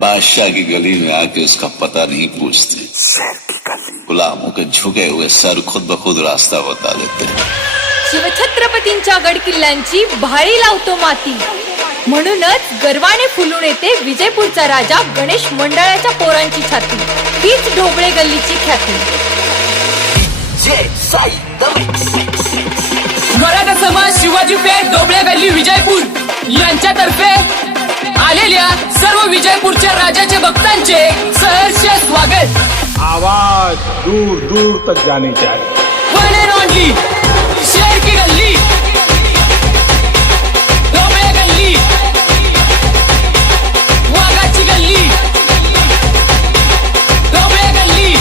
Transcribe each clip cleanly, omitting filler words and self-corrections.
बादशाह की गली में आके उसका पता नहीं पूछते, गुलामों के झुके हुए सर खुद ब खुद रास्ता बता देते हैं। शिवछत्रपतींच्या गडकिल्ल्यांची भाळी लावतो माती, म्हणूनच गर्वाने फुलून येते विजयपूरचा राजा गणेश मंडळाच्या पोरांची छाती, हीच ढोबळे गल्लीची ख्याती। मराठा समाज शिवाजी पेठ ढोबळे गल्ली विजयपूर यांच्यातर्फे आलेल्या सर्व विजयपूरच्या राजाचे भक्तांचे सहर्ष स्वागत। आवाज दूर दूर तक जानी चाहिए। वन एंड ओनली शेर की गल्ली ढोबळे गल्ली, वाघाची गल्ली ढोबळे गल्ली।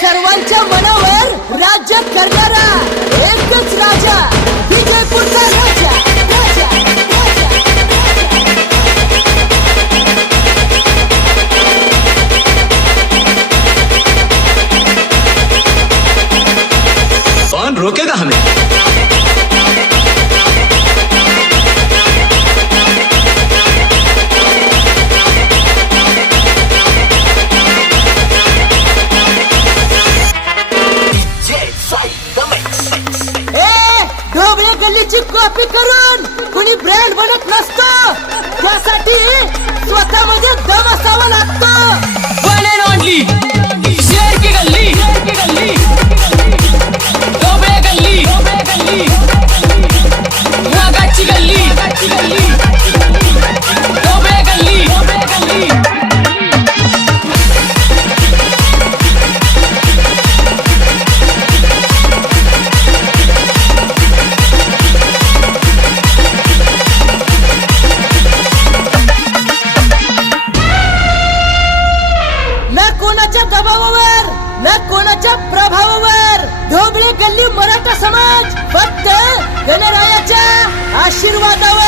सर्वांच्या मनावर राज्य करणारा एकच राजा, विजयपूरचा राजा, राजा, कौन रोकेगा हमें? ढोबळे गल्लीची कॉपी करून कुणी ब्रँड बनत नसतो, त्यासाठी स्वतःमध्ये दम असावा लागतो। वन एंड ओनली शेर की गल्ली ढोबळे गल्ली, वाघाची गल्ली ढोबळे गल्ली। न कोणाच्या दबावावर न कोणाच्या प्रभावावर ढोबळे गल्ली मराठा समाज फक्त गणरायाच्या आशीर्वादावर